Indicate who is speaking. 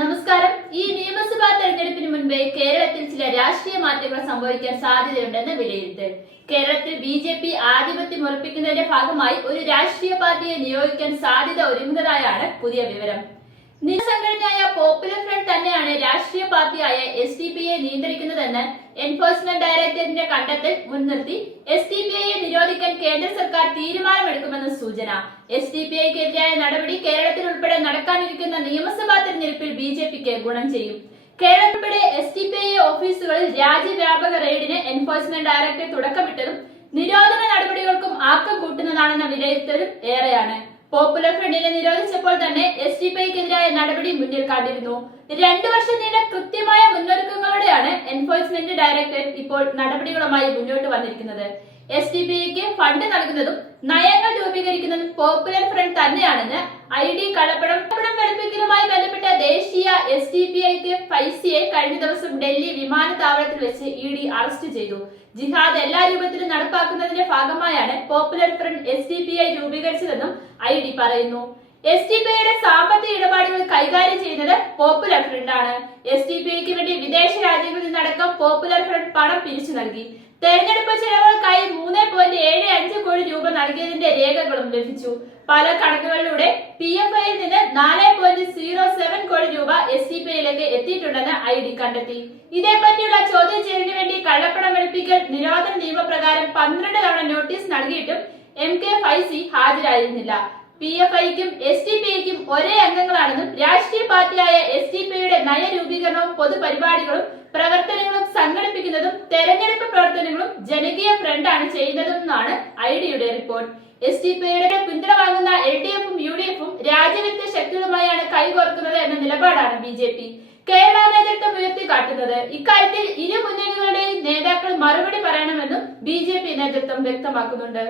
Speaker 1: നമസ്കാരം. ഈ നിയമസഭാ തെരഞ്ഞെടുപ്പിന് മുൻപേ കേരളത്തിൽ ചില രാഷ്ട്രീയ മാറ്റങ്ങൾ സംഭവിക്കാൻ സാധ്യതയുണ്ടെന്ന് വിലയിരുത്തൽ. കേരളത്തിൽ ബി ജെ പി ആധിപത്യം ഉറപ്പിക്കുന്നതിന്റെ ഭാഗമായി ഒരു രാഷ്ട്രീയ പാർട്ടിയെ നിയോഗിക്കാൻ സാധ്യത ഒരുങ്ങുന്നതായാണ് പുതിയ വിവരം. നിയമസംഘടനയായ പോപ്പുലർ ഫ്രണ്ട് തന്നെയാണ് രാഷ്ട്രീയ എസ് ഡി പി ഐ നിയന്ത്രിക്കുന്നതെന്ന് എൻഫോഴ്സ്മെന്റ് ഡയറക്ടറേറ്റിന്റെ കണ്ടെത്തൽ മുൻനിർത്തി. എസ് ഡി പി ഐയെ നിരോധിക്കാൻ കേന്ദ്ര സർക്കാർ തീരുമാനമെടുക്കുമെന്ന് സൂചന. എസ് ഡി പി ഐക്കെതിരായ നടപടി കേരളത്തിൽ ഉൾപ്പെടെ നടക്കാനിരിക്കുന്ന നിയമസഭാ തെരഞ്ഞെടുപ്പിൽ ബി ജെ പിക്ക് ഗുണം ചെയ്യും. Keralam S D P I ഓഫീസുകളിൽ രാജ്യവ്യാപക റെയ്ഡിന് എൻഫോഴ്സ്മെന്റ് ഡയറക്ടറേറ്റ് തുടക്കമിട്ടതും നിരോധന നടപടികൾക്കും ആക്കം കൂട്ടുന്നതാണെന്ന വിലയിരുത്തലും ഏറെയാണ്. പോപ്പുലർ ഫ്രണ്ടിനെ നിരോധിച്ചപ്പോൾ തന്നെ എസ് ഡി പിക്കെതിരായ നടപടി മുന്നിൽ കണ്ടിരുന്നു രണ്ടു വർഷം നീണ്ട കൃത്യമായ മുന്നൊരുക്കങ്ങളോടെയാണ് എൻഫോഴ്സ്മെന്റ് ഡയറക്ടറേറ്റ് ഇപ്പോൾ നടപടികളുമായി മുന്നോട്ട് വന്നിരിക്കുന്നത്. എസ് ഡി പി ഐക്ക് ഫണ്ട് നൽകുന്നതും നയങ്ങൾ രൂപീകരിക്കുന്നതും പോപ്പുലർ ഫ്രണ്ട് തന്നെയാണെന്ന് ഐ ഡി കടപ്പടം കടപ്പടം വെളുപ്പിക്കലുമായി ബന്ധപ്പെട്ട ദേശീയ എസ് ഡി പി ഐക്ക് ഫൈസിയെ കഴിഞ്ഞ ദിവസം ഡൽഹി വിമാനത്താവളത്തിൽ വെച്ച് ഇ ഡി അറസ്റ്റ് ചെയ്തു. ജിഹാദ് എല്ലാ രൂപത്തിലും നടപ്പാക്കുന്നതിന്റെ ഭാഗമായാണ് popular front S D P I രൂപീകരിച്ചതെന്നും I D പറയുന്നു. എസ് ഡി പി ഐയുടെ സാമ്പത്തിക ഇടപാടുകൾ കൈകാര്യം ചെയ്യുന്നത് പോപ്പുലർ ഫ്രണ്ട് ആണ്. എസ് ഡി പി ഐക്ക് വേണ്ടി വിദേശ രാജ്യങ്ങളിൽ നിന്നടക്കം പോപ്പുലർ ഫ്രണ്ട് പണം പിരിച്ചു നൽകി. തെരഞ്ഞെടുപ്പ് ചെലവുകൾക്കായി മൂന്ന് പോയിന്റ് ഏഴ് അഞ്ച് കോടി രൂപ നൽകിയതിന്റെ രേഖകളും ലഭിച്ചു. പല കണക്കുകളിലൂടെ പി എഫ് ഐയിൽ നിന്ന് നാല് പോയിന്റ് സീറോ സെവൻ കോടി രൂപ എസ് സി പി ഐയിലേക്ക് എത്തിയിട്ടുണ്ടെന്ന് ഐ ഡി കണ്ടെത്തി. ഇതേപ്പറ്റിയുള്ള ചോദ്യം ചെയ്യലിന് വേണ്ടി കള്ളപ്പണം വെളുപ്പിക്കൽ നിരോധന നിയമപ്രകാരം പന്ത്രണ്ട് തവണ നോട്ടീസ് നൽകിയിട്ടും എം കെ ഫൈസി ഹാജരായിരുന്നില്ല. പി എഫ് ഐക്കും എസ് ഡി പി ഐക്കും ഒരേ അംഗങ്ങളാണെന്നും രാഷ്ട്രീയ പാർട്ടിയായ എസ് ഡി പി ഐയുടെ നയരൂപീകരണവും പൊതുപരിപാടികളും പ്രവർത്തനങ്ങളും സംഘടിപ്പിക്കുന്നതും തെരഞ്ഞെടുപ്പ് പ്രവർത്തനങ്ങളും ജനകീയ ഫ്രണ്ടാണ് ചെയ്യുന്നതെന്നാണ് ഐ ഡിയുടെ റിപ്പോർട്ട്. എസ് ഡി പി ഐയുടെ പിന്തുണ വാങ്ങുന്ന എൽ ഡി എഫും യു ഡി എഫും രാജ്യവിരുദ്ധ ശക്തികളുമായാണ് കൈകോർക്കുന്നത് എന്ന നിലപാടാണ് ബി ജെ പി. കേരള നേതൃത്വം ഉയർത്തിക്കാട്ടുന്നത് ഇക്കാര്യത്തിൽ ഇരു മുന്നണികളുടെയും നേതാക്കൾ മറുപടി പറയണമെന്നും ബി ജെ പി നേതൃത്വം വ്യക്തമാക്കുന്നുണ്ട്.